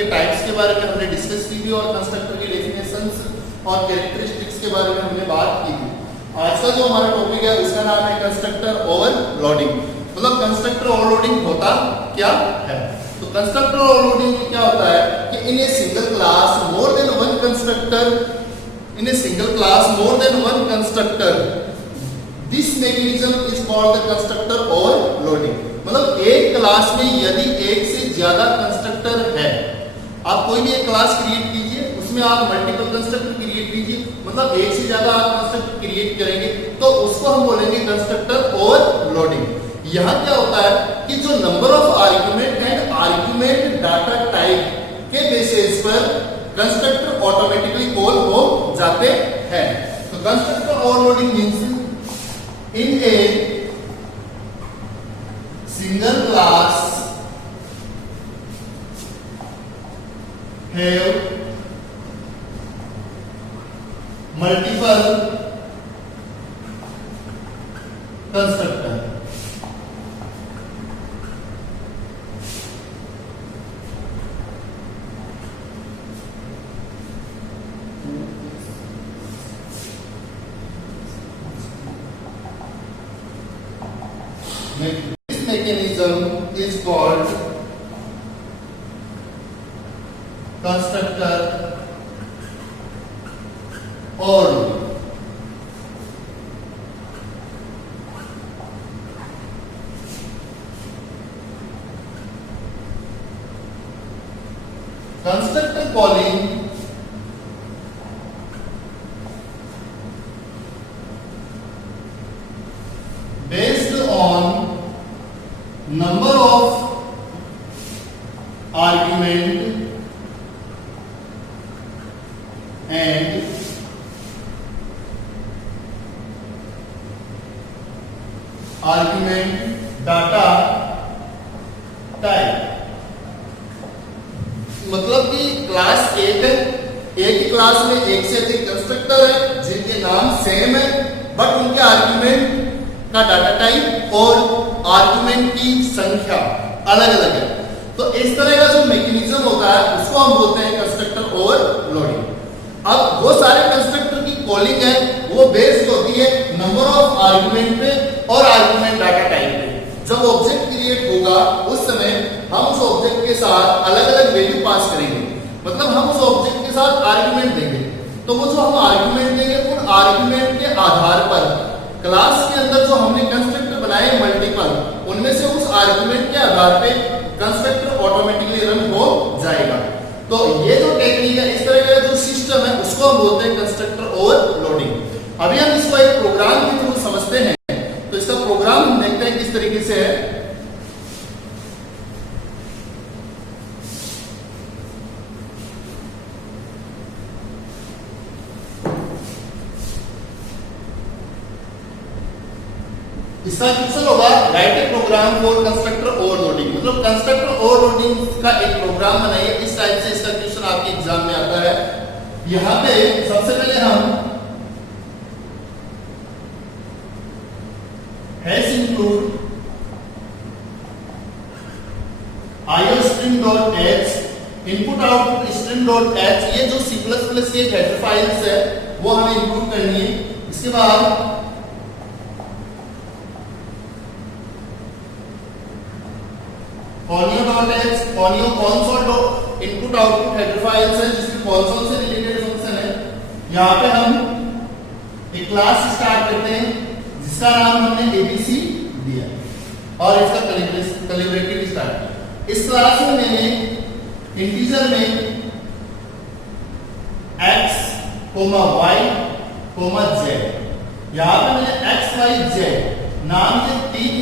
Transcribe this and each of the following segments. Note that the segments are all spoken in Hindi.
के टाइप्स के बारे में हमने डिस्कस की थी और कंस्ट्रक्टर की डेफिनेशंस और कैरेक्टरिस्टिक्स के बारे में हमने बात की थी। आज का जो हमारा टॉपिक है उसका नाम है कंस्ट्रक्टर ओवरलोडिंग। मतलब कंस्ट्रक्टर ओवरलोडिंग होता क्या है? तो कंस्ट्रक्टर ओवरलोडिंग में क्या होता है कि in a single class more than one constructor this mechanism is called the constructor overloading. मतलब एक क्लास में यदि एक से ज्यादा कंस्ट्रक्टर है, आप कोई भी एक क्लास क्रिएट कीजिए, उसमें आप मल्टीपल कंस्ट्रक्टर क्रिएट कीजिए, मतलब एक से ज्यादा आप कंस्ट्रक्टर क्रिएट करेंगे तो उसको हम बोलेंगे कंस्ट्रक्टर ओवरलोडिंग। यहाँ क्या होता है कि जो number of argument and argument data type के बेसिस पर कंस्ट्रक्टर ऑटोमेटिकली कॉल हो जाते हैं। तो constructor overloading means in a single class have multiple constructor. This mechanism is called constructor overloading. Constructor calling based on number of argument and argument data type। मतलब कि क्लास एक है, एक क्लास में एक से अधिक कंस्ट्रक्टर है जिनके नाम सेम है बट उनके आर्गुमेंट का डाटा टाइप और आर्गुमेंट की संख्या अलग अलग है। तो इस तरह का जो मैकेनिज्म होता है उसको हम बोलते हैं कंस्ट्रक्टर ओवरलोडिंग। अब वो सारे कंस्ट्रक्टर की कॉलिंग है वो बेस्ड होती है नंबर ऑफ आर्गुमेंट पे और आर्गुमेंट डाटा टाइप पे। जब ऑब्जेक्ट क्रिएट होगा उस समय हम उस ऑब्जेक्ट के साथ अलग अलग वैल्यू पास करेंगे, मतलब हम उस ऑब्जेक्ट के साथ आर्गुमेंट देंगे। तो वो जो हम आर्गुमेंट देंगे उन आर्गुमेंट के आधार पर क्लास के अंदर जो हमने कंस्ट्रक्टर बनाए मल्टीपल, उनमें से उस आर्गुमेंट के आधार पे कंस्ट्रक्टर ऑटोमेटिकली रन हो जाएगा। तो ये जो टेक्निक है, इस तरह का जो सिस्टम है उसको हम बोलते हैं कंस्ट्रक्टर ओवरलोडिंग। अभी हम इसको एक प्रोग्राम के थ्रू समझते हैं। तो इसका प्रोग्राम हम देखते हैं किस तरीके से है। इसका क्वेश्चन होगा write a program for constructor overloading. मतलब कंस्ट्रक्टर ओवरलोडिंग का एक प्रोग्राम बनाइए। इस टाइप से इसका क्वेश्चन आपके एग्जाम में आता है। यहां पे सबसे पहले हम hash include iostream.h input output stream.h, ये जो C++ की एक हेडर फाइल्स है वो हमें इंक्लूड करनी है। इसके बाद conio.h, conio console input output header files है जिसमें कंसोल से रिलेटेड फंक्शन है। यहाँ पे हम एक क्लास स्टार्ट करते हैं जिसका नाम हमने abc दिया और इसका कैलिब्रेटेड स्टार्ट किया। इस क्लास में मैंने इंटीजर में x, y, z, यहाँ पे मैंने x, y, z नाम के तीन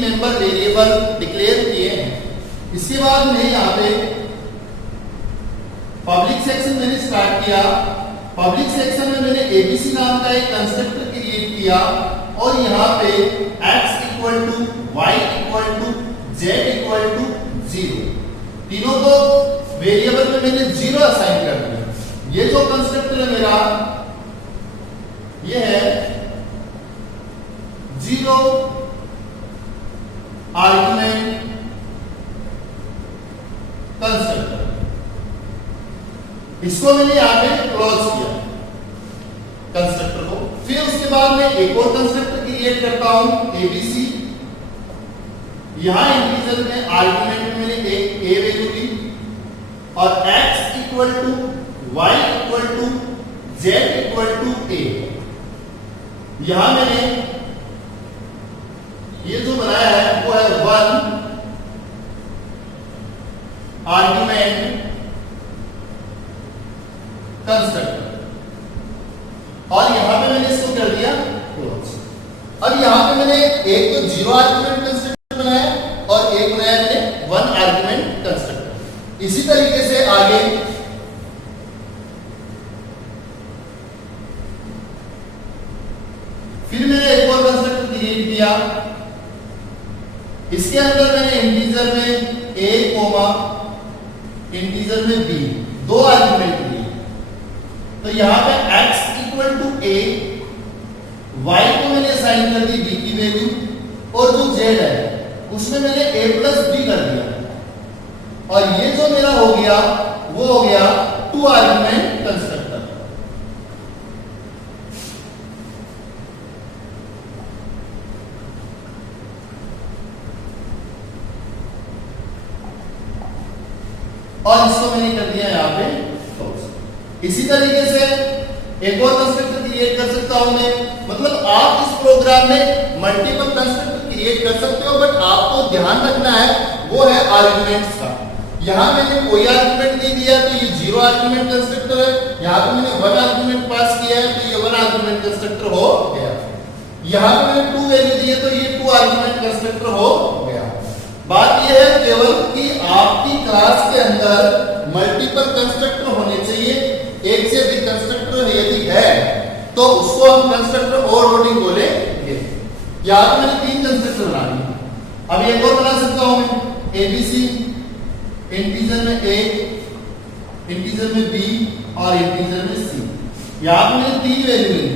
मेंबर वेरिएबल डिक्लेयर किए हैं। इसके बाद मैं यहाँ पे पब्लिक सेक्शन मैंने स्टार्ट किया। पब्लिक सेक्शन में मैंने abc नाम का एक कंस्ट्रक्टर क्रिएट किया और यहाँ पे x equal to y equal to z equal to 0, तीनों को वेरिएबल में मैंने 0 असाइन कर दिया। ये जो कंस्ट्रक्टर है मेरा ये है 0 आर्गुमेंट इसको मैंने यहाँ पे क्लोज किया कंस्ट्रक्टर को। फिर उसके बाद मैं एक और कंस्ट्रक्टर क्रिएट करता हूं एबीसी। यहां इंटीजर में आर्गुमेंट में मैंने एक ए वैल्यू ली और x equal to y equal to z equal to a। यहां मैंने ये जो बनाया है वो है 1 आर्गुमेंट कंस्ट्रक्टर और यहां पे मैंने इसको कर दिया क्लोज। अब यहां पे मैंने एक तो जीरो आर्गुमेंट कंस्ट्रक्टर बनाया और एक बनाया मैंने 1 आर्गुमेंट कंस्ट्रक्टर। इसी तरीके से आगे फिर मैंने एक और कंस्ट्रक्टर क्रिएट किया। इसके अंदर मैंने इंटीजर में a कोमा इंटीजर में b दो आर्गुमेंट लिए। तो यहां पे x equal to a, y को मैंने असाइन कर दी b की वैल्यू और जो z है उसमें मैंने a प्लस b कर दिया और ये जो मेरा हो गया वो हो गया 2 आर्गुमेंट कंस्ट्रक्टर। और इसको मैंने कर दिया यहां पे क्लोज। इसी तरीके से एक और कंस्ट्रक्टर क्रिएट कर सकता हूं मैं। मतलब आप इस प्रोग्राम में मल्टीपल कंस्ट्रक्टर क्रिएट कर सकते हो, बट आपको ध्यान रखना है वो है आर्गुमेंट्स का। यहां मैंने कोई आर्गुमेंट नहीं दिया तो ये जीरो आर्गुमेंट कंस्ट्रक्टर है। यहां पे मैंने 1 आर्गुमेंट पास किया है तो ये 1 आर्गुमेंट कंस्ट्रक्टर हो गया। यहां पे मैंने 2 वैल्यू दी है तो ये 2 आर्गुमेंट कंस्ट्रक्टर हो गया। बात यह है केवल कि आपकी क्लास के अंदर मल्टीपल कंस्ट्रक्टर होने चाहिए। एक से अधिक कंस्ट्रक्टर यदि है तो उसको हम कंस्ट्रक्टर ओवरलोडिंग बोलेंगे। यहां पे मैंने 3 कंस्ट्रक्टर बना लिए। अब एक और बना सकता हूं मैं एबीसी इंटीजर में a, इंटीजर में b और इंटीजर में c। यहां पे मैंने 3 वैल्यू ली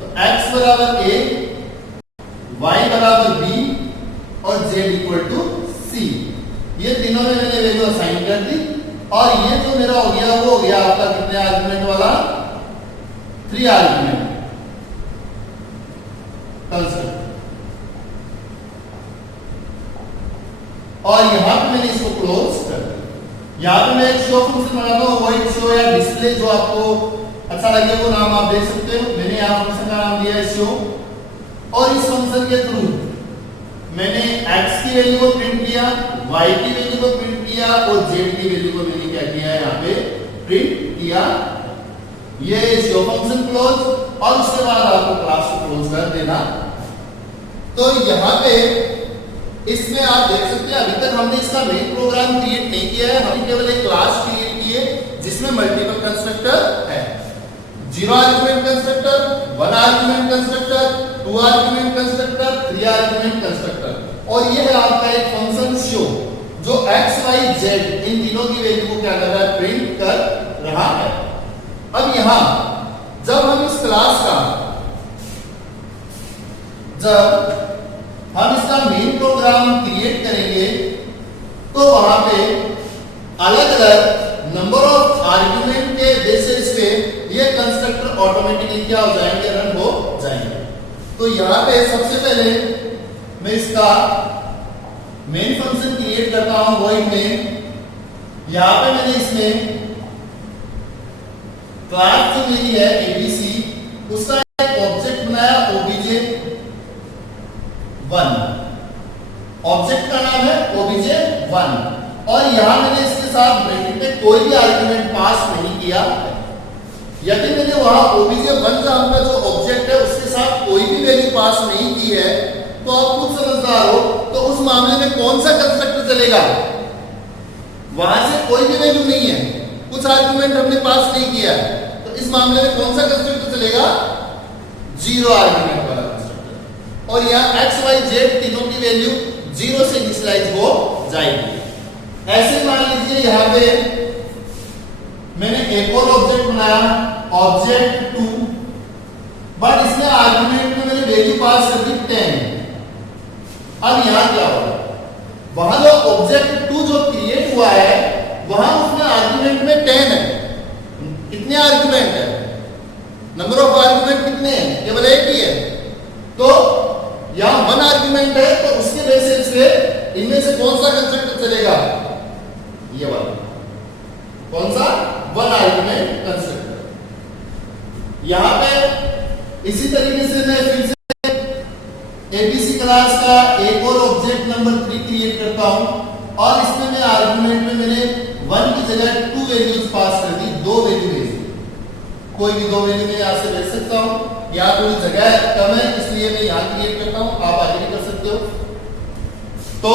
तो x बराबर a, y बराबर b और z इक्वल टू c। ये तीनों में मैंने वैल्यू असाइन कर दी और ये जो मेरा हो गया वो हो गया आपका कितने आर्गुमेंट वाला 3 आर्गुमेंट कंस्ट्रक्टर। और यहां पे मैंने इसको क्लोज कर दिया। यहां पे मैं एक शो फंक्शन बनाता हूं, वॉइड शो या डिस्प्ले, जो आपको अच्छा लगे वो नाम आप दे सकते हो। मैंने यहां फंक्शन का नाम दिया है शो और इस फंक्शन के थ्रू मैंने x की वैल्यू को प्रिंट किया, y की वैल्यू को प्रिंट किया और z की वैल्यू को मैंने क्या किया है यहाँ पे प्रिंट किया। ये शो फंक्शन क्लोज और उसके बाद आपको क्लास को क्लोज कर देना। तो यहाँ पे इसमें आप देख सकते हैं अभी तक हमने इसका मेन प्रोग्राम क्रिएट नहीं किया है। हमने केवल एक क्लास क्रिएट की है जिसमें मल्टीपल कंस्ट्रक्टर है। 0 argument constructor, 1 argument constructor, 2 argument constructor, 3 argument constructor और ये है आपका एक फंक्शन शो जो x, y, z इन तीनों की वैल्यू को क्या कर रहा है प्रिंट कर रहा है। अब यहां जब हम इस क्लास का हम इसका मेन प्रोग्राम क्रिएट करेंगे तो वहां पे अलग अलग नंबर ऑफ आर्गुमेंट के बेसिस पे ये कंस्ट्रक्टर ऑटोमेटिकली क्या हो जाएंगे, रन हो जाएंगे। तो यहां पे सबसे पहले मैं इसका मेन फंक्शन क्रिएट करता हूं वॉइड मेन। यहां पे मैंने इसमें क्लास जो मेरी है एबीसी उसका एक ऑब्जेक्ट बनाया obj1। ऑब्जेक्ट का नाम है obj1 और यहां मैंने इसके साथ ब्रैकेट में कोई भी आर्गुमेंट पास नहीं किया। यदि मैंने वहां obj1 का आपका जो ऑब्जेक्ट है उसके साथ कोई भी वैल्यू पास नहीं की है तो आप खुद समझदार हो, तो उस मामले में कौन सा कंस्ट्रक्टर चलेगा? वहां से कोई भी वैल्यू नहीं है, कुछ आर्गुमेंट हमने पास नहीं किया है, तो इस मामले में कौन सा कंस्ट्रक्टर चलेगा? 0 आर्गुमेंट वाला कंस्ट्रक्टर। और यहाँ x, y, z तीनों की वैल्यू 0 से इनिशियलाइज हो जाएगी। ऐसे मान लीजिए यहाँ पे मैंने एक और ऑब्जेक्ट बनाया ऑब्जेक्ट 2, बट इसमें आर्गुमेंट में मैंने वैल्यू पास कर दी 10। अब यहां क्या होगा, वहां जो ऑब्जेक्ट 2 जो क्रिएट हुआ है वहां उसमें आर्गुमेंट में 10 है, कितने आर्गुमेंट है, नंबर ऑफ आर्गुमेंट कितने हैं, केवल एक ही है। तो यहां वन आर्गुमेंट है, तो उसके बेसिस पे इनमें से कौन सा कंस्ट्रक्टर चलेगा, ये वाला, कौन सा, वन आर्गुमेंट कंस्ट्रक्टर। यहां पे इसी तरीके से मैं फिर से एबीसी क्लास का एक और ऑब्जेक्ट नंबर 3 क्रिएट करता हूं, और इसमें मैं आर्गुमेंट में मैंने 1 की जगह 2 वैल्यूज पास कर दी, 2 वैल्यू भेज दी। कोई भी 2 वैल्यू मैं यहां से ले सकता हूं, यहां थोड़ी जगह कम है इसलिए मैं यहां क्रिएट करता हूं, आप आगे भी कर सकते हो। तो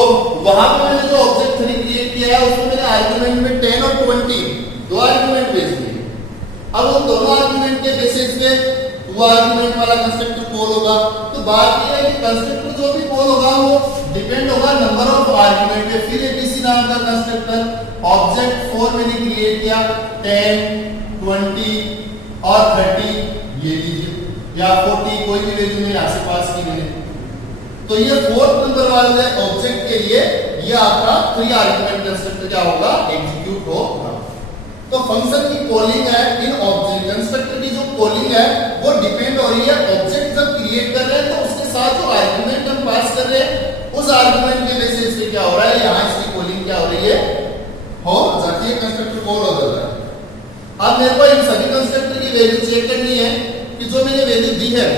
वहां पे मैंने जो ऑब्जेक्ट 3 क्रिएट किया है उसमें मैंने आर्गुमेंट में 10 और 20 दो आर्गुमेंट भेज दिए। अब उन दोनों आर्गुमेंट के बेसिस पे वो आर्गुमेंट वाला कंस्ट्रक्टर कॉल होगा। तो बात ये है कि कंस्ट्रक्टर जो भी कॉल होगा वो डिपेंड होगा नंबर ऑफ आर्गुमेंट पे। फिर एबीसी नाम का कंस्ट्रक्टर ऑब्जेक्ट 4 मैंने क्रिएट किया, 10, 20 और 30 ये लीजिए, या 40 कोई भी वैल्यू मैंने यहां से पास की मैंने। तो ये 4th नंबर वाले ऑब्जेक्ट के लिए ये आपका 3 आर्गुमेंट कंस्ट्रक्टर क्या होगा, एग्जीक्यूट होगा। तो फंक्शन की कॉलिंग है इन ऑब्जेक्ट, कंस्ट्रक्टर की जो कॉलिंग है वो डिपेंड हो रही है ऑब्जेक्ट जब क्रिएट कर रहे हैं तो उसके साथ जो आर्गुमेंट हम पास कर रहे हैं उस आर्गुमेंट के बेसिस पे क्या हो रहा है, यहां इसकी कॉलिंग क्या हो रही है, हो जाती है, कंस्ट्रक्टर कॉल हो जाता है। अब मेरे को इन सभी कंस्ट्रक्टर की वैल्यू चेक करनी है कि जो मैंने वैल्यू दी है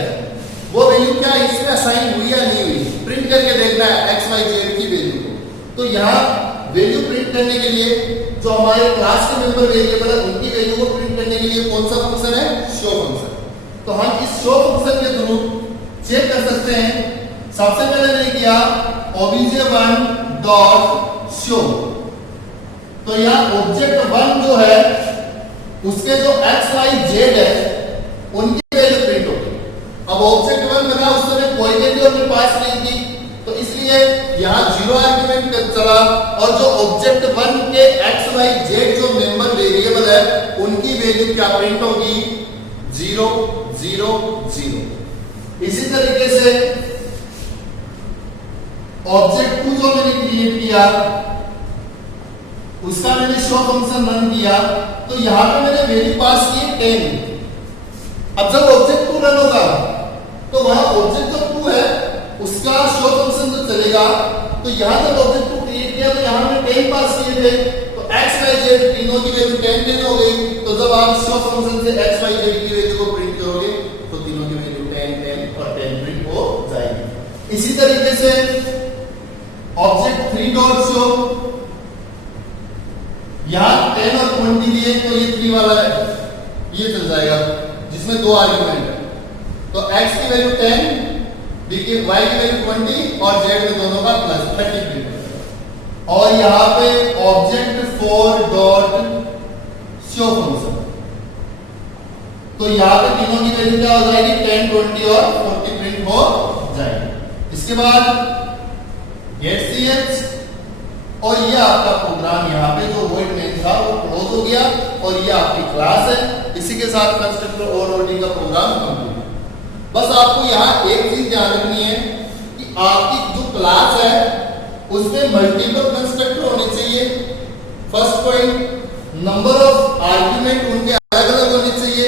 वो वैल्यू क्या इसमें असाइन हुई या नहीं हुई, प्रिंट करके देखना है एक्स वाई जेड की वैल्यू को। तो यहाँ वैल्यू प्रिंट करने के लिए जो हमारे क्लास के मेंबर वेरिएबल है उनकी वैल्यू को प्रिंट करने के लिए कौन सा फंक्शन है, शो फंक्शन। तो हम इस शो फंक्शन के थ्रू चेक कर सकते हैं। सबसे पहले मैंने किया obj1 डॉट शो, तो यहाँ ऑब्जेक्ट 1 जो है उसके जो एक्स वाई जेड है उनकी वैल्यू प्रिंट होगी। अब ऑब्जेक्ट 1 बना उस समय कोई वैल्यू अपने पास नहीं थी, तो इसलिए यहाँ 0 आर्गुमेंट चला, और जो ऑब्जेक्ट 1 के एक्स वाई जेड जो मेंबर वेरिएबल है उनकी वैल्यू क्या प्रिंट होगी, 0 0 0। इसी तरीके से ऑब्जेक्ट 2 जो मैंने क्रिएट किया उसका मैंने शो फंक्शन रन किया, तो यहां पे मैंने वैल्यू पास की 10। अब जब ऑब्जेक्ट 2 रन होगा तो वहां ऑब्जेक्ट जो 2 है उसका शो फंक्शन जो चलेगा, तो यहां जब ऑब्जेक्ट 2 क्रिएट किया तो यहां मैंने 10 पास किए थे, तो x y z तीनों की वैल्यू 10 10 हो गई। तो जब आप शो फंक्शन से x y z की वैल्यू को प्रिंट करोगे तो तीनों की वैल्यू 10 10 और 10 प्रिंट हो जाएगी। इसी तरीके से ऑब्जेक्ट 3 डॉट शो, यहां 10 और 20 लिए तो ये 3 वाला है, ये चल जाएगा जिसमें 2 आर्गुमेंट है। तो x की वैल्यू 10, y की वैल्यू 20 और z में दोनों का प्लस 30 प्रिंट होगा। और यहां पे ऑब्जेक्ट 4 डॉट शो फंक्शन, तो यहां पे तीनों की वैल्यू क्या हो जाएगी, 10 20 और 40 प्रिंट हो जाएगी। इसके बाद गेट ch, और ये आपका प्रोग्राम यहाँ पे जो void main था वो क्लोज हो गया, और ये आपकी क्लास है। इसी के साथ कंस्ट्रक्टर ओवरलोडिंग का प्रोग्राम कंप्लीट। बस आपको यहाँ एक चीज ध्यान रखनी है कि आपकी जो क्लास है उसमें मल्टीपल कंस्ट्रक्टर होने चाहिए। First point, number of argument उनके अलग अलग होने चाहिए,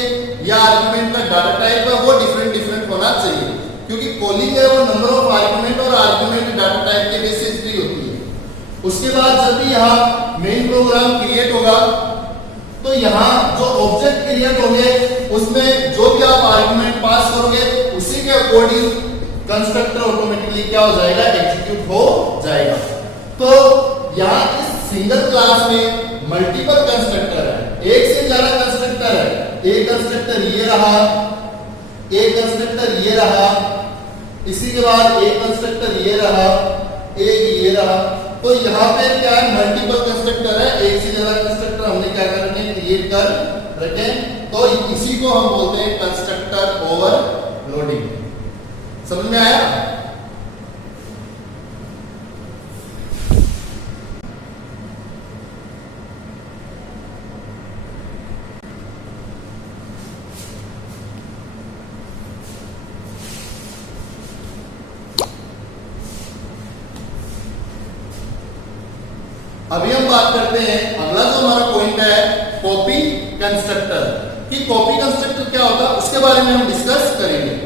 या आर्गुमेंट का डाटा टाइप है वो डिफरेंट डिफरेंट होना चाहिए, क्योंकि कॉलिंग है वो नंबर ऑफ आर्गुमेंट और आर्गुमेंट डाटा टाइप के बेसिस पे होती है। उसके बाद जब भी यहाँ मेन प्रोग्राम क्रिएट होगा तो यहाँ जो ऑब्जेक्ट क्रिएट होंगे उसमें जो भी आप आर्गुमेंट पास करोगे उसी के अकॉर्डिंग कंस्ट्रक्टर ऑटोमेटिकली क्या हो जाएगा, एग्जीक्यूट हो जाएगा। तो यहाँ इस सिंगल क्लास में मल्टीपल कंस्ट्रक्टर है, एक से ज्यादा कंस्ट्रक्टर है। एक कंस्ट्रक्टर ये रहा, एक कंस्ट्रक्टर ये रहा, इसी के बाद एक कंस्ट्रक्टर ये रहा, एक ये रहा। तो यहाँ पे क्या है, मल्टीपल कंस्ट्रक्टर है, एक से ज्यादा कंस्ट्रक्टर हमने क्या करने क्रिएट कर रखे, तो इसी को हम बोलते हैं कंस्ट्रक्टर ओवरलोडिंग। समझ में आया? अभी हम बात करते हैं, अगला जो हमारा पॉइंट है कॉपी कंस्ट्रक्टर। कि कॉपी कंस्ट्रक्टर क्या होता है उसके बारे में हम डिस्कस करेंगे।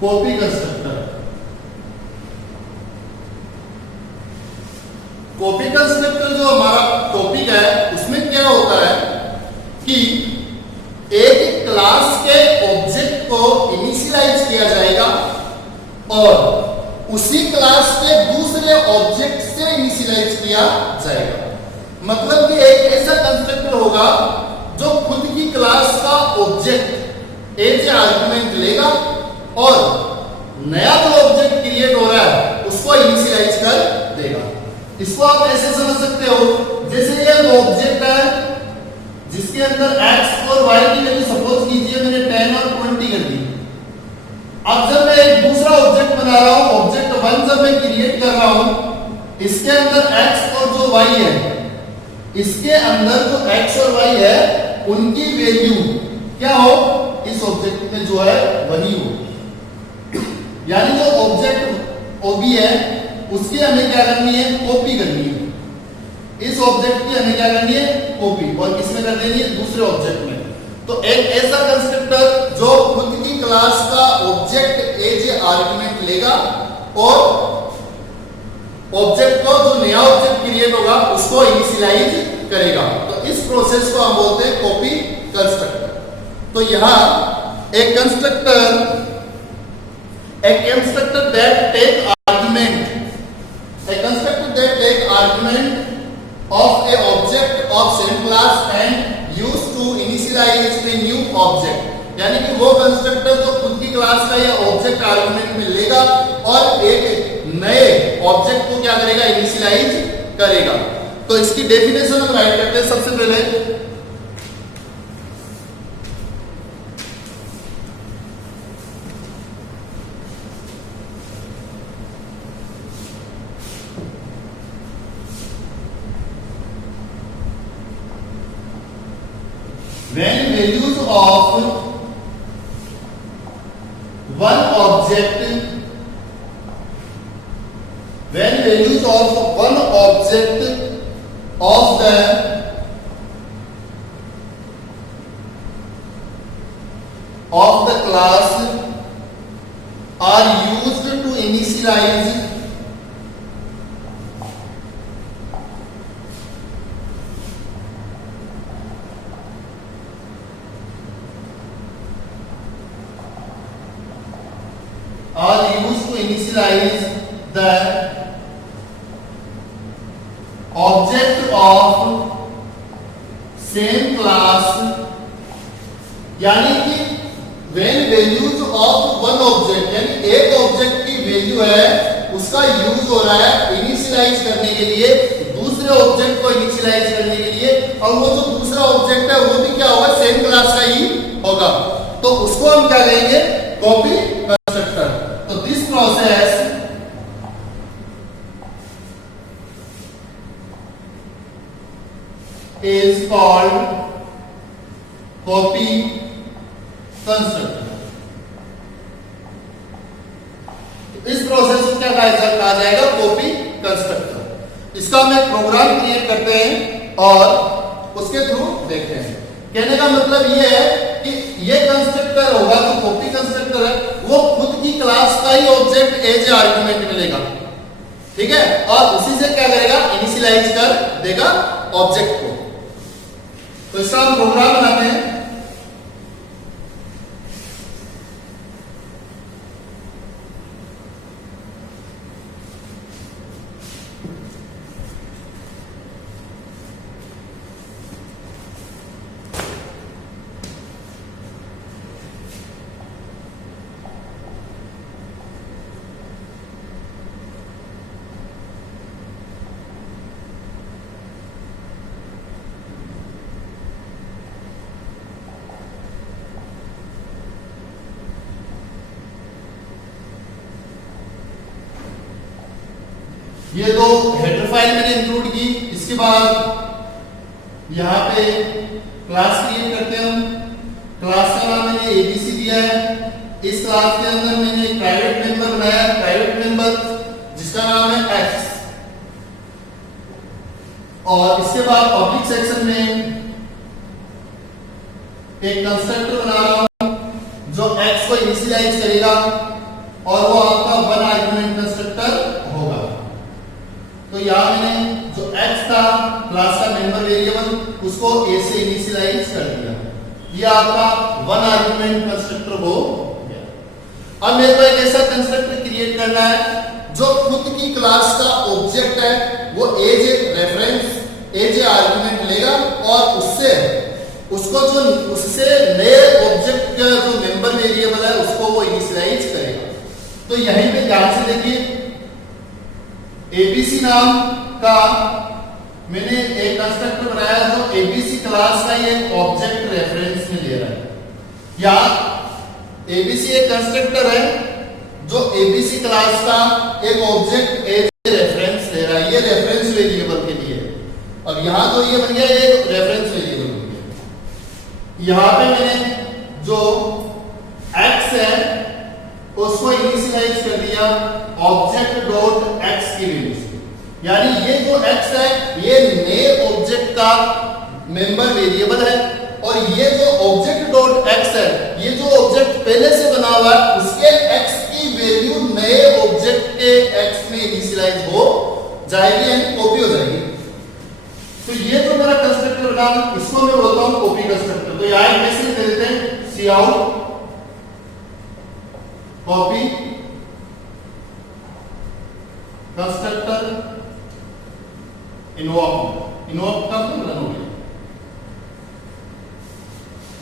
कॉपी कंस्ट्रक्टर, कॉपी कंस्ट्रक्टर जो हमारा टॉपिक है उसमें क्या होता है कि एक क्लास के ऑब्जेक्ट को इनिशियलाइज किया जाएगा और उसी क्लास के दूसरे ऑब्जेक्ट से इनिशियलाइज किया जाएगा। मतलब कि एक ऐसा कंस्ट्रक्टर होगा जो खुद की क्लास का ऑब्जेक्ट एज ए आर्गुमेंट लेगा और नया जो ऑब्जेक्ट क्रिएट हो रहा है उसको इनिशियलाइज कर देगा। इसको आप ऐसे समझ सकते हो जैसे ये ऑब्जेक्ट है जिसके अंदर x और y की वैल्यू सपोज कीजिए मैंने 10 और 20 कर दी। अब जब मैं एक दूसरा ऑब्जेक्ट बना रहा हूं, ऑब्जेक्ट 1 जब मैं क्रिएट कर रहा हूं, इसके अंदर x और जो y है, इसके अंदर जो x और y है उनकी वैल्यू क्या हो, इस ऑब्जेक्ट में जो है वही हो। यानी जो ऑब्जेक्ट ओबी है उसकी हमें क्या करनी है, कॉपी करनी है। इस ऑब्जेक्ट की हमें क्या करनी है, कॉपी, और किसमें कर देनी है, दूसरे ऑब्जेक्ट में। तो एक ऐसा कंस्ट्रक्टर जो खुद की क्लास का ऑब्जेक्ट एज ए आर्गुमेंट लेगा और ऑब्जेक्ट को जो नया ऑब्जेक्ट क्रिएट होगा उसको इनिशियलाइज करेगा। तो इस प्रोसेस को हम बोलते हैं कॉपी कंस्ट्रक्टर। तो यहां एक constructor a constructor that take argument of a object of same class and used to initialize a new object। यानी कि वो कंस्ट्रक्टर जो खुद की क्लास का या ऑब्जेक्ट आर्गुमेंट में लेगा और एक नए ऑब्जेक्ट को क्या करेगा, इनिशियलाइज करेगा। तो इसकी डेफिनेशन हम राइट करते हैं। सबसे पहले when values of one object of the class are used to initialize the object of same class। यानी कि when values of one object, यानी एक ऑब्जेक्ट की वैल्यू है उसका यूज हो रहा है इनिशियलाइज करने के लिए, दूसरे ऑब्जेक्ट को इनिशियलाइज करने के लिए, और वो जो दूसरा ऑब्जेक्ट है वो भी क्या होगा, सेम क्लास का ही होगा। तो उसको हम क्या कहेंगे, कॉपी कंस्ट्रक्टर। तो this process is called copy constructor। इस प्रोसेस को क्या कहा जाएगा, कॉपी कंस्ट्रक्टर। इसका हम एक प्रोग्राम क्रिएट करते हैं और उसके थ्रू देखते हैं। कहने का मतलब ये है कि ये कंस्ट्रक्टर होगा जो कॉपी कंस्ट्रक्टर है वो खुद की क्लास का ही ऑब्जेक्ट एज ए आर्गुमेंट में लेगा, ठीक है, और उसी से क्या करेगा, इनिशियलाइज कर देगा ऑब्जेक्ट को। तो इसका हम प्रोग्राम बनाते हैं। ये दो हेडर फाइल मैंने इंक्लूड की। इसके बाद यहाँ पे क्लास क्रिएट करते हैं हम। क्लास का नाम मैंने एबीसी दिया है। इस क्लास के अंदर मैंने एक प्राइवेट मेंबर बनाया है, प्राइवेट मेंबर जिसका नाम है एक्स। और इसके बाद पब्लिक सेक्शन में एक कंस्ट्रक्टर बना रहा हूं जो एक्स को इनिशियलाइज करेगा और वो आपका वन आर्गुमेंट कंस्ट्रक्टर होगा। तो यहां मैंने जो एक्स था क्लास का मेंबर वेरिएबल उसको ए से इनिशियलाइज कर दिया। ये आपका वन आर्गुमेंट कंस्ट्रक्टर हो गया। अब मेरे को एक ऐसा कंस्ट्रक्टर क्रिएट करना है जो खुद की क्लास का ऑब्जेक्ट है वो as a reference, as a argument लेगा और उससे उसको जो उससे नए ऑब्जेक्ट का जो मेंबर वेरिएबल है उसको वो इनिशियलाइज करेगा। तो यहीं पे ध्यान से देखिए, एबीसी नाम का मैंने एक कंस्ट्रक्टर बनाया जो एबीसी क्लास का ये ऑब्जेक्ट रेफरेंस में ले रहा है। या एबीसी एक कंस्ट्रक्टर है जो एबीसी क्लास का एक ऑब्जेक्ट एज रेफरेंस ले रहा है। ये रेफरेंस वेरिएबल के लिए। अब यहां तो ये बन गया ये रेफरेंस वेरिएबल बन गया। यहां पे मैंने जो x है उसको इनिशियलाइज कर दिया ऑब्जेक्ट डॉट एक्स की वैल्यू से। यानी ये जो x है ये नए ऑब्जेक्ट का मेंबर वेरिएबल है और ये जो ऑब्जेक्ट डॉट एक्स है ये जो ऑब्जेक्ट पहले से बना हुआ है उसके x की वैल्यू नए ऑब्जेक्ट के x में इनिशियलाइज हो जाएगी, यानी कॉपी हो जाएगी। तो ये जो मेरा कंस्ट्रक्टर बना इसको मैं बोलता हूं कॉपी कंस्ट्रक्टर। तो यहां एक मैसेज दे देते हैं cout copy constructor invoke. Invoke का मतलब रन हो गया।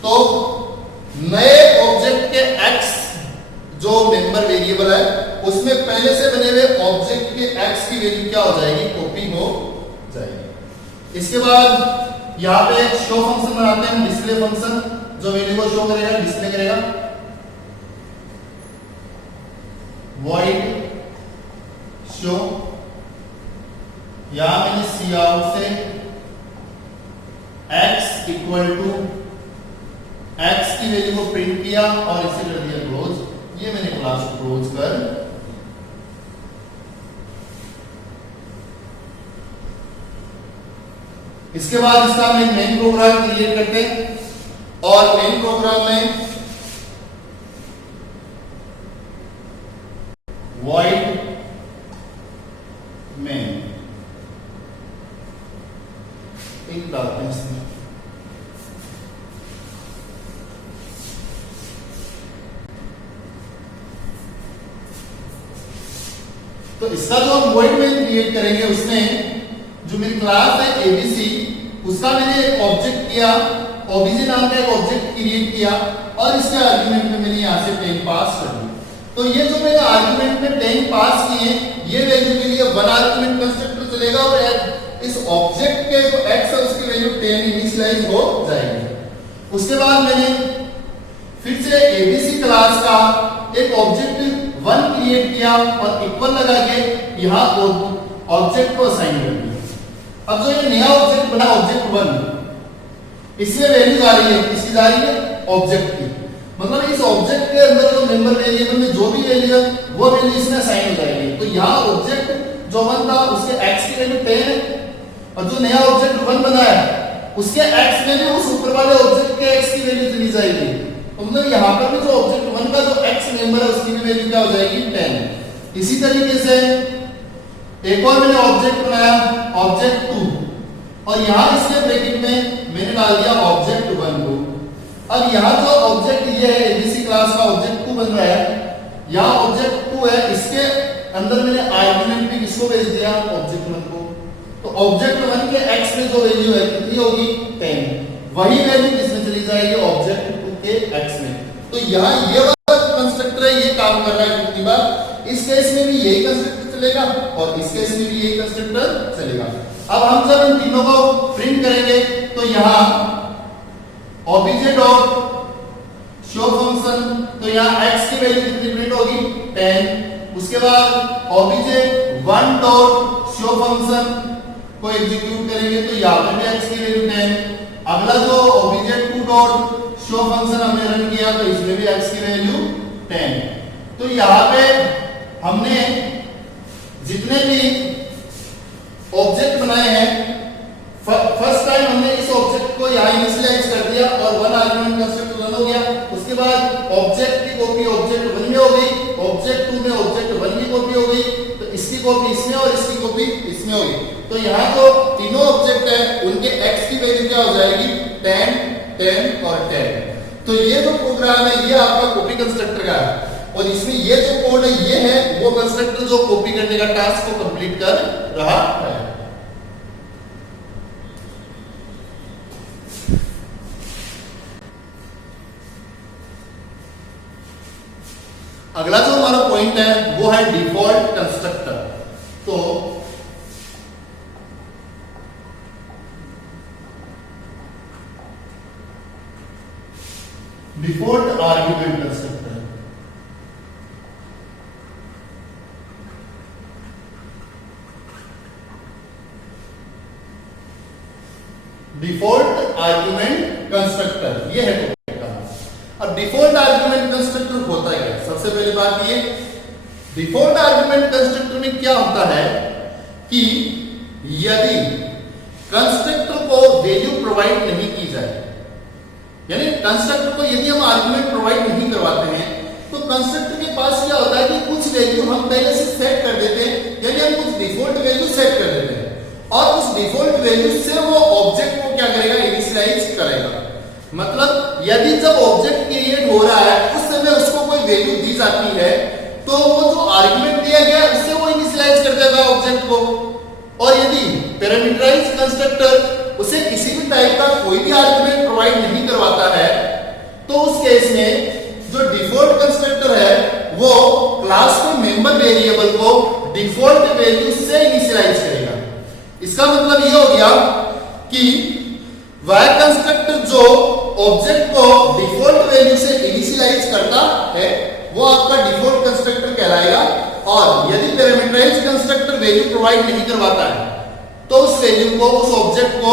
तो नए ऑब्जेक्ट के x जो मेंबर वेरिएबल है उसमें पहले से बने हुए ऑब्जेक्ट के x की वैल्यू क्या हो जाएगी, कॉपी हो जाएगी। इसके बाद यहां पे एक शो फंक्शन बनाते हैं, डिस्प्ले फंक्शन जो वैल्यू को शो करेगा, डिस्प्ले करेगा। void शो, यहां मैंने सी आउट से x इक्वल टू x की वैल्यू को प्रिंट किया और इसे कर दिया क्लोज। ये मैंने क्लास को क्लोज कर इसके बाद इसका हम एक मेन प्रोग्राम क्रिएट करते हैं और मेन प्रोग्राम में void main एक डालते हैं इसमें। तो इसका जो हम void main क्रिएट करेंगे उसमें जो मेरी क्लास है एबीसी उसका मैंने एक ऑब्जेक्ट किया, ओबीजे नाम का एक ऑब्जेक्ट क्रिएट किया और इसके आर्गुमेंट में मैंने यहां से 10 पास कर दिया। तो ये जो मैंने आर्गुमेंट में 10 पास किए ये वैल्यू के लिए वन आर्गुमेंट कंस्ट्रक्टर चलेगा और इस ऑब्जेक्ट के जो x है उसकी वैल्यू 10 इनिशियलाइज हो जाएगी। उसके बाद मैंने फिर से एबीसी क्लास का एक ऑब्जेक्ट 1 क्रिएट किया और इक्वल लगा के यहां ऑब्जेक्ट को असाइन कर दिया। अब जो ये नया ऑब्जेक्ट बना ऑब्जेक्ट 1 इसमें वैल्यू आ रही है, किसकी जा रही है, ऑब्जेक्ट की। मतलब इस ऑब्जेक्ट के अंदर जो मेंबर वेरिएबल में जो भी वैल्यू है वो वैल्यू इसमें असाइन हो जाएगी। तो यहाँ ऑब्जेक्ट जो 1 था उसके x की वैल्यू 10 है और जो नया ऑब्जेक्ट 1 बना है उसके x में भी उस ऊपर वाले ऑब्जेक्ट के x की वैल्यू चली जाएगी। तो मतलब यहाँ पर भी जो ऑब्जेक्ट 1 का जो x मेंबर है उसकी भी वैल्यू क्या हो जाएगी, 10। इसी तरीके से एक और मैंने ऑब्जेक्ट बनाया ऑब्जेक्ट 2 और यहां इसके ब्रैकेट में मैंने डाल दिया ऑब्जेक्ट 1 को। अब यहां जो ऑब्जेक्ट ये है एबीसी क्लास का ऑब्जेक्ट 2 बन रहा है, यहां ऑब्जेक्ट 2 है इसके अंदर मैंने आर्गुमेंट भी किसको भेज दिया, ऑब्जेक्ट 1 को। तो ऑब्जेक्ट 1 के x में जो वैल्यू है कितनी होगी, 10। वही वैल्यू किसमें चली जाएगी, ऑब्जेक्ट 2 के x में। तो यहां ये वाला कंस्ट्रक्टर है ये काम कर रहा है कितनी बार, इस केस में भी यही कंस्ट्रक्टर चलेगा और इस केस में भी यही कंस्ट्रक्टर चलेगा। अब हम जब इन तीनों को प्रिंट करेंगे तो यहां ऑब्जेक्ट डॉट शो फंक्शन, तो यहां x की वैल्यू कितनी प्रिंट होगी, 10 उसके बाद ऑब्जेक्ट 1 डॉट शो फंक्शन को एग्जीक्यूट करेंगे तो यहाँ पे भी x की वैल्यू 10। अगला जो ऑब्जेक्ट 2 डॉट शो फंक्शन हमने रन किया तो इसमें भी x की वैल्यू 10। तो यहाँ पे हमने जितने भी ऑब्जेक्ट बनाए हैं फर्स्ट टाइम हमने इस ऑब्जेक्ट को यहाँ इनिशियलाइज कर दिया और 1 आर्गुमेंट कंस्ट्रक्ट रन हो गया। उसके बाद ऑब्जेक्ट की कॉपी ऑब्जेक्ट 1 में हो गई, ऑब्जेक्ट 2 में ऑब्जेक्ट 1 की कॉपी हो गई, तो इसकी कॉपी इसमें और इसकी कॉपी इसमें हो गई। तो यहाँ जो तीनों ऑब्जेक्ट है उनके x की वैल्यू क्या हो जाएगी 10 10 और 10। तो ये जो प्रोग्राम है ये आपका कॉपी कंस्ट्रक्टर का है और इसमें ये जो कोड है ये है वो कंस्ट्रक्टर जो कॉपी करने का टास्क को कंप्लीट कर रहा है। अगला जो हमारा पॉइंट है वो है डिफॉल्ट कंस्ट्रक्टर। तो default argument constructor default argument constructor ये है टॉपिक का। अब डिफॉल्ट आर्ग्यूमेंट कंस्ट्रक्टर होता है क्या? सबसे पहले बात ये डिफॉल्ट आर्ग्यूमेंट कंस्ट्रक्टर में क्या होता है कि यदि कंस्ट्रक्टर को वैल्यू प्रोवाइड नहीं की जाए, यानी कंस्ट्रक्टर को यदि हम आर्गुमेंट प्रोवाइड नहीं करवाते हैं तो कंस्ट्रक्टर के पास क्या होता है कि कुछ वैल्यू हम पहले से सेट कर देते हैं, यानी हम कुछ डिफॉल्ट वैल्यू सेट कर देते हैं और उस डिफॉल्ट वैल्यू से वो ऑब्जेक्ट को क्या करेगा इनिशियलाइज करेगा। मतलब यदि जब ऑब्जेक्ट क्रिएट हो रहा है उस समय उसको कोई वैल्यू दी जाती है तो वो जो आर्गुमेंट दिया गया उससे वो इनिशियलाइज कर देगा ऑब्जेक्ट को। और यदि पैरामीटराइज्ड कंस्ट्रक्टर उसे किसी भी टाइप का कोई भी आर्गुमेंट प्रोवाइड नहीं करवाता है तो उस केस में जो डिफॉल्ट कंस्ट्रक्टर है वो क्लास के मेंबर वेरिएबल को डिफॉल्ट वैल्यू से इनिशियलाइज करेगा। इसका मतलब ये हो गया कि वह कंस्ट्रक्टर जो ऑब्जेक्ट को डिफॉल्ट वैल्यू से इनिशियलाइज करता है वो आपका डिफॉल्ट कंस्ट्रक्टर कहलाएगा। और यदि पैरामीटराइज्ड कंस्ट्रक्टर वैल्यू प्रोवाइड नहीं करवाता है तो उस वैल्यू को उस ऑब्जेक्ट को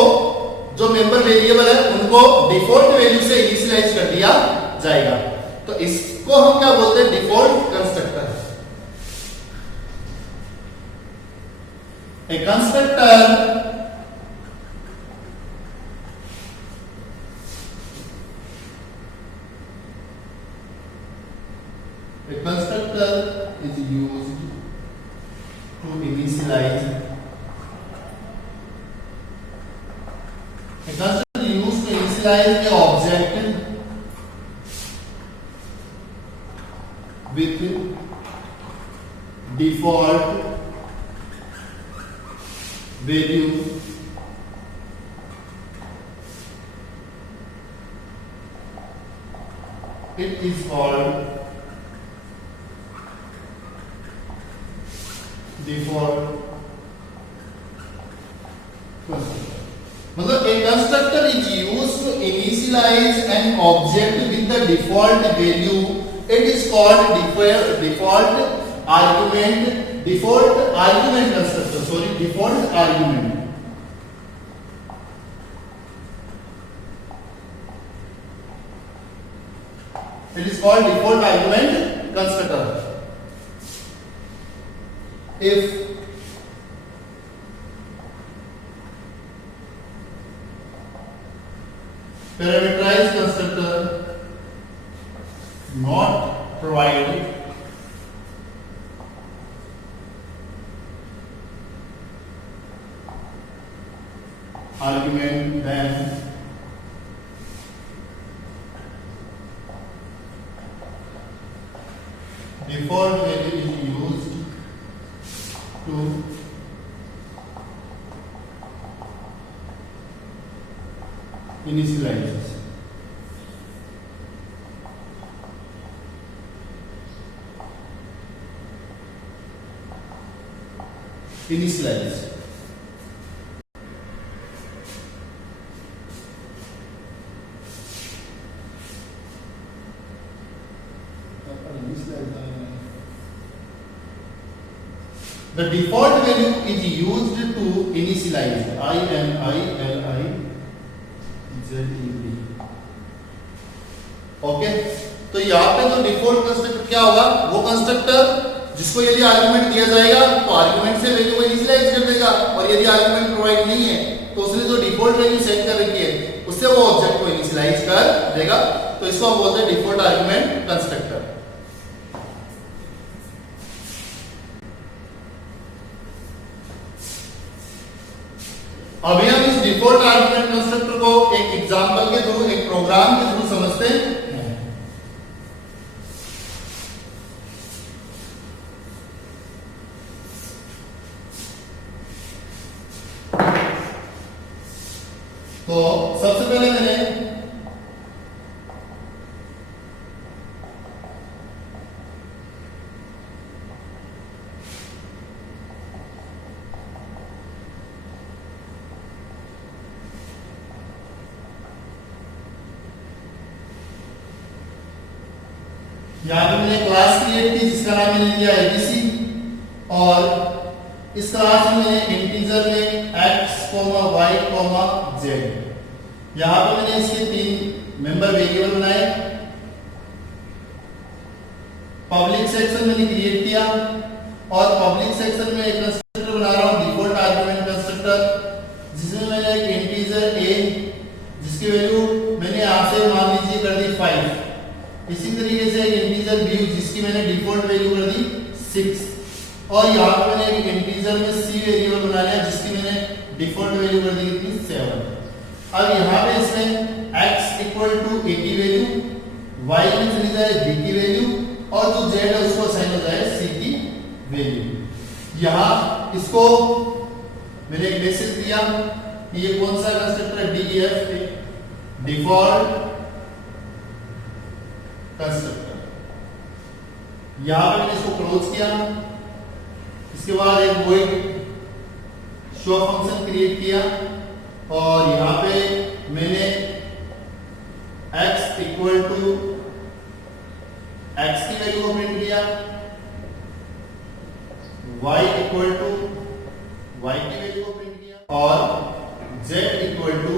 जो मेंबर वेरिएबल है उनको डिफॉल्ट वैल्यू से इनिशियलाइज कर दिया जाएगा। तो इसको हम क्या बोलते हैं default constructor. A constructor is used to initialize a constructor used to initialize the object with default value it is called default constructor. मतलब a constructor is used to initialize an object with the default value. It is called default argument constructor. Sorry, default argument. It is called default argument constructor. If parameterized constructor not provided argument, then default value is used to initialize. Initialize. The default value is used to initialize IMILIZED। Okay, तो यहाँ पे जो डिफॉल्ट कंस्ट्रक्टर क्या होगा, वो कंस्ट्रक्टर जिसको यदि आर्गुमेंट दिया जाएगा तो आर्गुमेंट से वैल्यू को इनिशियलाइज कर देगा, और यदि आर्गुमेंट प्रोवाइड नहीं है तो उसने जो डिफॉल्ट वैल्यू सेट कर रखी है उससे वो ऑब्जेक्ट को इनिशियलाइज कर देगा। तो इसको हम बोलते हैं डिफॉल्ट आर्गुमेंट कंस्ट्रक्टर। अभी हम इस डिफॉल्ट आर्गुमेंट कंस्ट्रक्टर को एक एग्जांपल के थ्रू, एक प्रोग्राम के थ्रू समझते हैं। तो सबसे पहले मैंने यहां पे मैंने क्लास क्रिएट की जिसका नाम मैंने दिया एबीसी, और इस क्लास में मैंने इंटीजर में x, y, z, यहां पे मैंने इसके 3 मेंबर वेरिएबल बनाए। पब्लिक सेक्शन मैंने क्रिएट किया, और पब्लिक सेक्शन में एक कंस्ट्रक्टर बना रहा हूं डिफॉल्ट आर्गुमेंट कंस्ट्रक्टर, जिसमें मैंने एक इंटीजर a जिसकी वैल्यू मैंने यहां से मान लीजिए कर दी 5, इसी तरीके से एक इंटीजर b जिसकी मैंने डिफॉल्ट वैल्यू कर दी 6, और यहां पे मैंने एक इंटीजर में c वेरिएबल बना लिया जिसकी मैंने डिफॉल्ट वैल्यू कर दी कितनी 7। अब यहां पे इसमें x इक्वल टू a की वैल्यू, y में चली जाए b की वैल्यू, और जो z है उसको असाइन हो जाए c की वैल्यू। यहां इसको मैंने एक मैसेज दिया कि ये कौन सा कंस्ट्रक्टर है, def डिफॉल्ट कंस्ट्रक्टर। यहां पे मैंने इसको क्लोज किया, इसके बाद एक वॉइड शो फंक्शन क्रिएट किया, और यहां पे मैंने x इक्वल टू x की वैल्यू को प्रिंट किया, y इक्वल टू y की वैल्यू को प्रिंट किया, और z इक्वल टू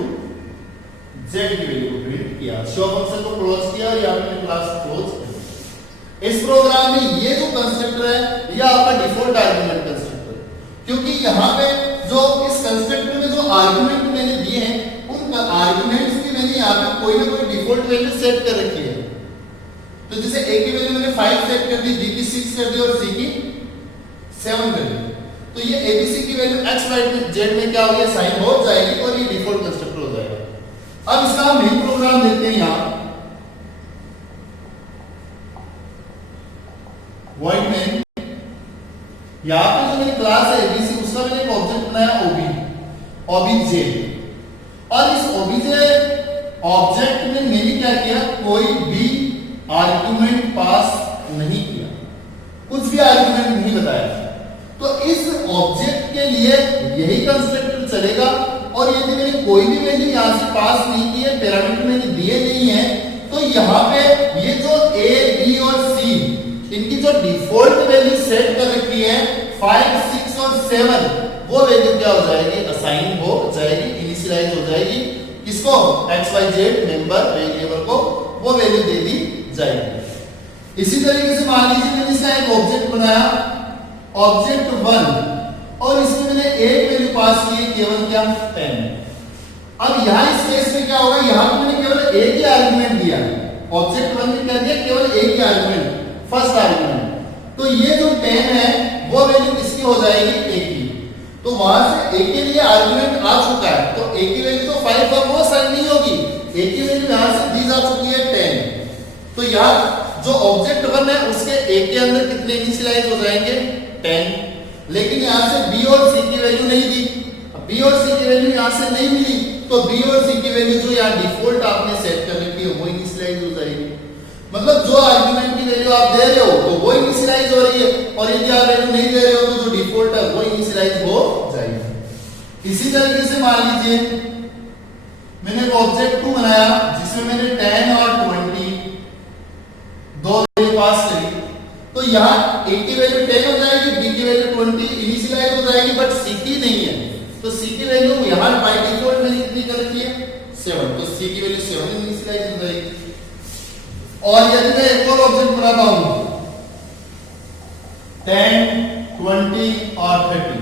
z की वैल्यू को प्रिंट किया। शो फंक्शन को क्लोज किया, और यहां पे क्लास क्लोज कर। इस प्रोग्राम में ये जो कंस्ट्रक्टर है ये आपका डिफॉल्ट आर्गुमेंट कंस्ट्रक्टर, क्योंकि यहाँ पे जो इस कंस्ट्रक्टर में जो आर्गुमेंट मैंने दिए हैं उन आर्गुमेंट्स की मैंने यहाँ पे कोई ना कोई डिफॉल्ट वैल्यू सेट कर रखी है। तो जैसे a की वैल्यू मैंने 5 सेट कर दी, b की 6 कर दी, और c की 7 कर दी, तो ये abc की वैल्यू x, y, z में क्या होगी, साइन हो जाएगी, और ये डिफॉल्ट कंस्ट्रक्टर हो जाएगा। अब इसका मेन प्रोग्राम देखते हैं। यहाँ वॉइड में यहां पे जो मेरी क्लास है एबीसी, उसका मैंने एक ऑब्जेक्ट बनाया ओबीजे, और इस ओबीजे ऑब्जेक्ट में मैंने क्या किया, कोई भी आर्गुमेंट पास नहीं किया, कुछ भी आर्गुमेंट नहीं बताया। तो इस ऑब्जेक्ट के लिए यही कंस्ट्रक्टर चलेगा, और यदि मैंने कोई भी वैल्यू यहां से पास नहीं की है, पैरामीटर मैंने दिए नहीं है, तो यहां पे ये जो a, b और c इनकी जो डिफॉल्ट वैल्यू सेट कर रखी है 5, 6 और 7, वो वैल्यू क्या हो जाएगी, असाइन हो जाएगी, इनिशियलाइज हो जाएगी। किसको, x, y, z member variable को वो वैल्यू दे दी जाएगी। इसी तरीके से मान लीजिए मैंने इसका एक ऑब्जेक्ट बनाया, ऑब्जेक्ट 1, और इसमें मैंने एक वैल्यू पास की है केवल क्या, 10। अब यहां इस केस में क्या होगा, यहां पे मैंने केवल एक ही आर्गुमेंट दिया, ऑब्जेक्ट 1 में क्या दिया, केवल एक ही आर्गुमेंट, फर्स्ट आर्गुमेंट। तो ये जो 10 है वो वैल्यू किसकी हो जाएगी, a की। तो वहां से a के लिए आर्गुमेंट आ चुका है, तो a की वैल्यू तो 5 पर वो साइन नहीं होगी, a की वैल्यू यहां से दी जा चुकी है 10। तो यहां जो ऑब्जेक्ट 1 है उसके a के अंदर कितने इनिशियलाइज हो जाएंगे, 10। लेकिन यहां से b और c की वैल्यू नहीं दी, b और c की वैल्यू यहां से नहीं मिली, तो b और c की वैल्यू जो यहां डिफॉल्ट आपने सेट कर रखी है वो इनिशियलाइज हो जाएगी। मतलब जो आर्गुमेंट की वैल्यू आप दे रहे हो तो वो इनिशियलाइज हो रही है, और यदि आप वैल्यू नहीं दे रहे हो तो जो डिफॉल्ट है वो इनिशियलाइज हो जाएगी। इसी तरीके से मान लीजिए मैंने एक ऑब्जेक्ट 2 बनाया जिसमें मैंने 10 और 20 दो वैल्यू पास करी, तो यहाँ a की वैल्यू 10 हो जाएगी, b की वैल्यू 20 इनिशियलाइज हो जाएगी, बट सी की नहीं है, तो सी की वैल्यू यहाँ बाय डिफॉल्ट मैंने कितनी कर रखी है 7, तो सी की वैल्यू 7 इनिशियलाइज हो जाएगी। और यदि मैं एक और ऑब्जेक्ट बनाता हूं 10, 20 और 30,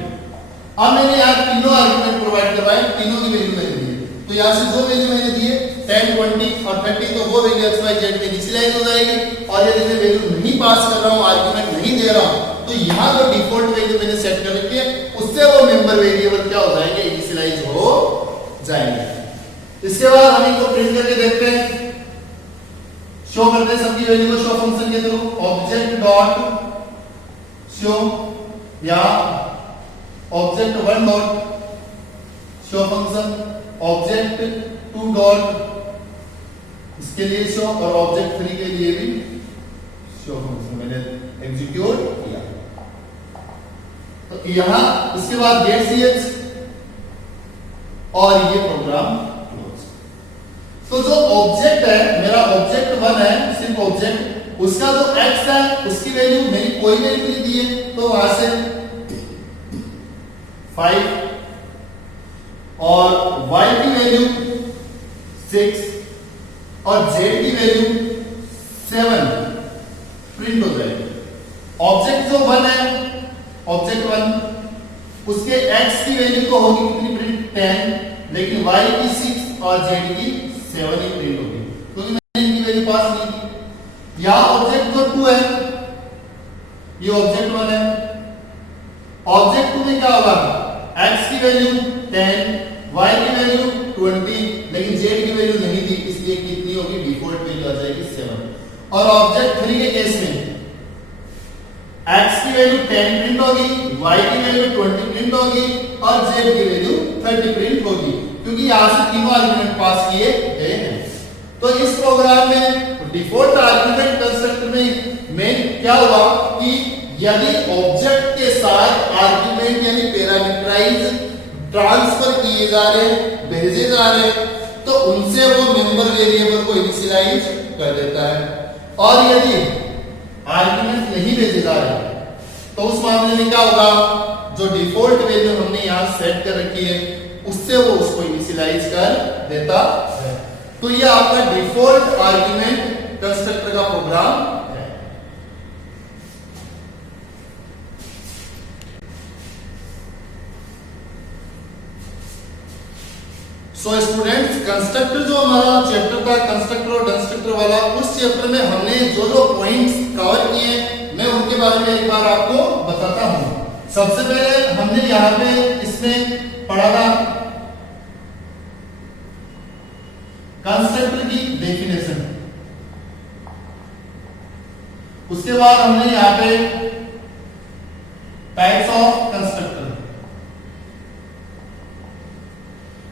अब मैंने यहाँ तीनों आर्गुमेंट प्रोवाइड करवाए, तीनों की वैल्यू मैंने दी है, तो यहाँ से जो वैल्यू मैंने दी है 10, 20 और 30, तो वो वैल्यू एक्स वाई जेड में इनिशियलाइज हो जाएगी। और यदि मैं वैल्यू नहीं पास कर रहा हूँ, आर्गुमेंट नहीं दे रहा हूँ, तो यहाँ जो डिफॉल्ट वैल्यू मैंने सेट कर रखी है उससे वो मेंबर वेरिएबल क्या हो जाएंगे, इनिशियलाइज हो जाएंगे। इसके बाद हम इनको प्रिंट करके देखते हैं, शो करते हैं सबकी वैल्यू को शो फंक्शन के थ्रू, ऑब्जेक्ट डॉट शो या object 1 dot show function, object 2 dot इसके लिए शो, और ऑब्जेक्ट 3 के लिए भी शो फंक्शन मैंने एग्जीक्यूट किया। तो यहां इसके बाद गेट ch और ये प्रोग्राम क्लोज। तो जो ऑब्जेक्ट है मेरा, ऑब्जेक्ट 1 है, सिर्फ ऑब्जेक्ट, उसका जो x है उसकी वैल्यू मैंने कोई वैल्यू नहीं दी है, तो वहां से 5 और y की वैल्यू 6 और z की वैल्यू 7 प्रिंट हो जाएगी। ऑब्जेक्ट जो 1 है, ऑब्जेक्ट 1 उसके x की वैल्यू को होगी कितनी प्रिंट 10, लेकिन y की 6 और z की 7 ही प्रिंट होगी, क्योंकि मैंने इनकी वैल्यू पास नहीं की। यहां ऑब्जेक्ट जो 2 है, ये ऑब्जेक्ट 1 है, ऑब्जेक्ट 2 में क्या होगा, x की वैल्यू 10, y की वैल्यू 20, लेकिन z की वैल्यू नहीं दी, इसलिए कितनी होगी, डिफॉल्ट वैल्यू आ जाएगी 7। और ऑब्जेक्ट 3 के केस में x की वैल्यू 10 प्रिंट होगी, y की वैल्यू 20 प्रिंट होगी और z की वैल्यू 30 प्रिंट होगी, क्योंकि यहां से तीनों आर्गुमेंट पास किए गए हैं। तो इस प्रोग्राम में डिफॉल्ट आर्गुमेंट कंस्ट्रक्टर में मेन क्या हुआ कि यदि ऑब्जेक्ट के साथ आर्गुमेंट यानी पैरामीटराइज ट्रांसफर किए जा रहे हैं, भेजे जा रहे हैं, तो उनसे वो मेंबर वेरिएबल को इनिशियलाइज कर देता है। और यदि आर्गुमेंट नहीं भेजे जा रहे तो उस मामले में क्या होगा, जो डिफॉल्ट वैल्यू हमने यहां सेट कर रखी है उससे वो उसको इनिशियलाइज कर देता है। तो ये आपका डिफॉल्ट आर्गुमेंट कंस्ट्रक्टर का प्रोग्राम है। सो स्टूडेंट्स, कंस्ट्रक्टर जो हमारा चैप्टर था कंस्ट्रक्टर और कंस्ट्रक्टर वाला, उस चैप्टर में हमने जो जो पॉइंट्स कवर किए मैं उनके बारे में एक बार आपको बताता हूं। सबसे पहले हमने यहाँ पे इसमें पढ़ा था कंस्ट्रक्टर की डेफिनेशन, उसके बाद हमने यहाँ पे types of constructor,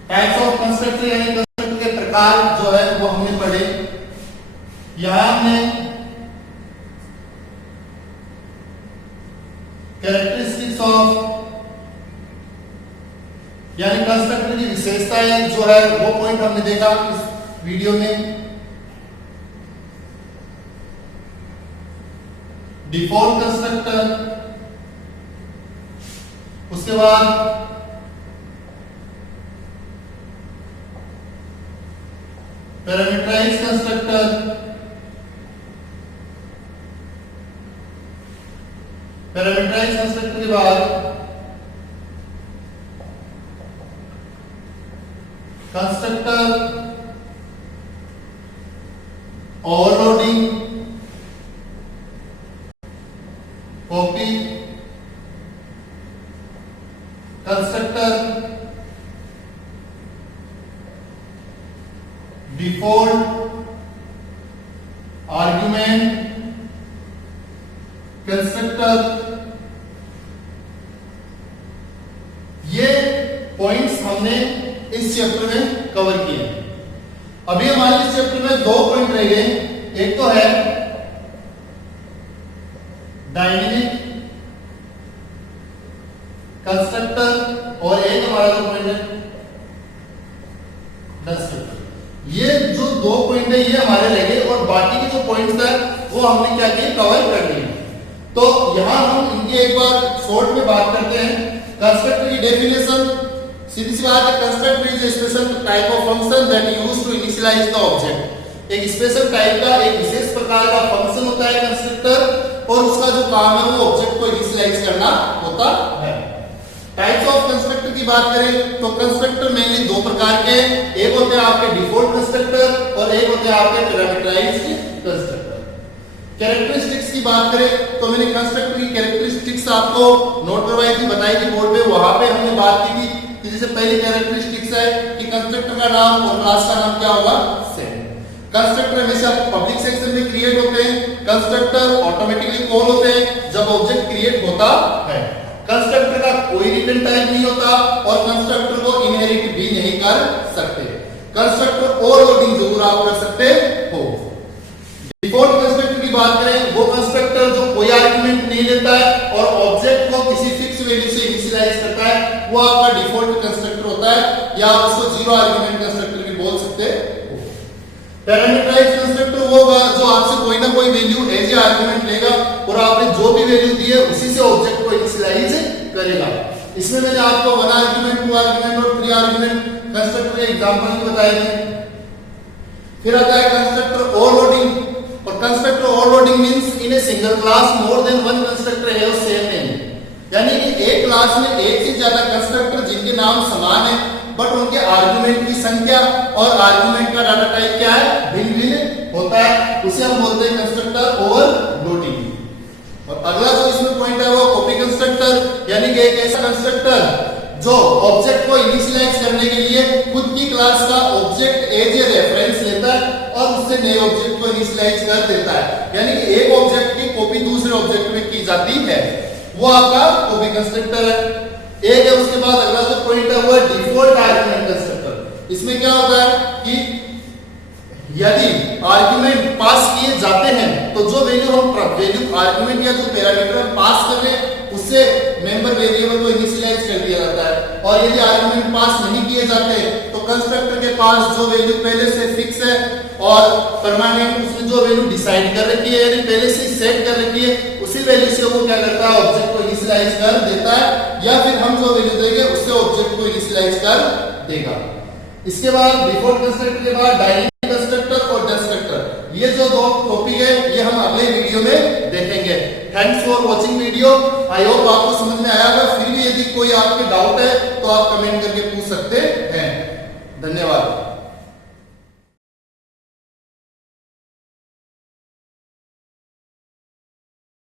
types of constructor यानी कंस्ट्रक्टर के प्रकार जो है वो हमने पढ़े। यहां हमने कैरेक्टरिस्टिक्स ऑफ यानी कंस्ट्रक्टर की विशेषताएं जो है वो पॉइंट हमने देखा इस वीडियो में। डिफॉल्ट कंस्ट्रक्टर, उसके बाद पैरामीटराइज्ड कंस्ट्रक्टर, पैरामीटराइज्ड कंस्ट्रक्टर के बाद constructor overloading, copy, constructor default, argument, constructor, ये पॉइंट्स हमने इस चैप्टर में कवर किए। अभी हमारे इस चैप्टर में दो पॉइंट रह गए, एक तो है डायनेमिक कंस्ट्रक्टर और एक हमारा जो पॉइंट है कंस्ट्रक्टर। ये जो दो पॉइंट है ये हमारे रह गए और बाकी के जो पॉइंट्स है वो हमने क्या किए, कवर कर लिए। तो यहां हम इनकी एक बार शॉर्ट में बात करते हैं। सीधी सी बात है, constructor is a special type of function that used to initialise the object. एक स्पेशल टाइप का, एक विशेष प्रकार का फंक्शन होता है कंस्ट्रक्टर, और उसका जो काम है वो ऑब्जेक्ट को इनिशियलाइज करना होता है। टाइप्स ऑफ कंस्ट्रक्टर की बात करें तो कंस्ट्रक्टर मेनली दो प्रकार के, एक होते हैं आपके डिफॉल्ट कंस्ट्रक्टर और एक होते हैं आपके पैरामीटराइज्ड कंस्ट्रक्टर। कैरेक्टरिस्टिक्स की बात करें तो मैंने कंस्ट्रक्टर की कैरेक्टरिस्टिक्स आपको नोट करवाई थी, बताई थी बोर्ड पे, वहां पे हमने बात की थी कि जैसे पहली कैरेक्टरिस्टिक्स है कि कंस्ट्रक्टर का नाम और क्लास का नाम क्या होगा, सेम। कंस्ट्रक्टर हमेशा पब्लिक सेक्शन में क्रिएट होते हैं, कंस्ट्रक्टर ऑटोमेटिकली कॉल होते हैं जब ऑब्जेक्ट क्रिएट होता है। कंस्ट्रक्टर का कोई रिटर्न टाइप नहीं होता और कंस्ट्रक्टर को इनहेरिट भी नहीं कर सकते। कंस्ट्रक्टर ओवरलोडिंग जरूर आप कर सकते हो। डिफॉल्ट कंस्ट्रक्टर की बात करें, वो कंस्ट्रक्टर जो कोई आर्गुमेंट नहीं लेता है और ऑब्जेक्ट को किसी फिक्स वैल्यू से इनिशियलाइज करता है, वो आपका डिफॉल्ट कंस्ट्रक्टर होता है, या आप उसको जीरो आर्गुमेंट कंस्ट्रक्टर भी बोल सकते हो। पैरामीटराइज्ड कंस्ट्रक्टर वो होगा जो आपसे कोई ना कोई वैल्यू एज ए आर्गुमेंट लेगा और आपने जो भी वैल्यू दी है उसी से ऑब्जेक्ट को इनिशियलाइज करेगा। इसमें मैंने आपको 1 आर्गुमेंट, 2 आर्गुमेंट और 3 आर्गुमेंट कंस्ट्रक्टर के एग्जांपल भी बताए थे। फिर आता है कंस्ट्रक्टर ओवरलोडिंग, और constructor overloading means in a single class more than one constructor have same name, यानी कि एक क्लास में एक से ज्यादा कंस्ट्रक्टर जिनके नाम समान है बट उनके आर्गुमेंट की संख्या और आर्गुमेंट का डाटा टाइप क्या है, भिन्न भिन्न होता है, उसे हम बोलते हैं कंस्ट्रक्टर ओवरलोडिंग। और अगला जो इसमें पॉइंट है वो कॉपी कंस्ट्रक्टर, यानी कि एक ऐसा कंस्ट्रक्टर जो ऑब्जेक्ट को इनिशियलाइज करने के लिए खुद की क्लास का ऑब्जेक्ट एज ए रेफरेंस लेता है और उससे नए ऑब्जेक्ट को इनिशियलाइज कर देता है, यानी कि एक ऑब्जेक्ट की कॉपी दूसरे ऑब्जेक्ट में की जाती है, वो आपका कॉपी कंस्ट्रक्टर है। एक है, उसके बाद अगला जो पॉइंट है वो है डिफॉल्ट आर्गुमेंट कंस्ट्रक्टर। इसमें क्या होता है कि यदि आर्गुमेंट पास किए जाते हैं तो जो वैल्यू आर्गुमेंट या जो पैरामीटर हम पास कर रहे हैं उससे मेंबर वेरिएबल को इनिशियलाइज कर दिया जाता है, और यदि आर्गुमेंट पास नहीं किए जाते तो कंस्ट्रक्टर के पास जो वैल्यू पहले से फिक्स है और परमानेंट उसने जो वैल्यू डिसाइड कर रखी है यानी पहले से सेट कर रखी है, उसी वैल्यू से वो क्या करता है, ऑब्जेक्ट को इनिशियलाइज कर देता है, या फिर हम जो वैल्यू देंगे उससे ऑब्जेक्ट को इनिशियलाइज कर देगा। इसके बाद डिफॉल्ट कंस्ट्रक्टर के बाद डायनेमिक कंस्ट्रक्टर और डिस्ट्रक्टर, ये जो दो टॉपिक है ये हम अगले वीडियो में देखेंगे। Thanks for watching video. I hope आपको समझ में आया होगा। फिर भी यदि कोई आपके डाउट है तो आप कमेंट करके पूछ सकते हैं। धन्यवाद।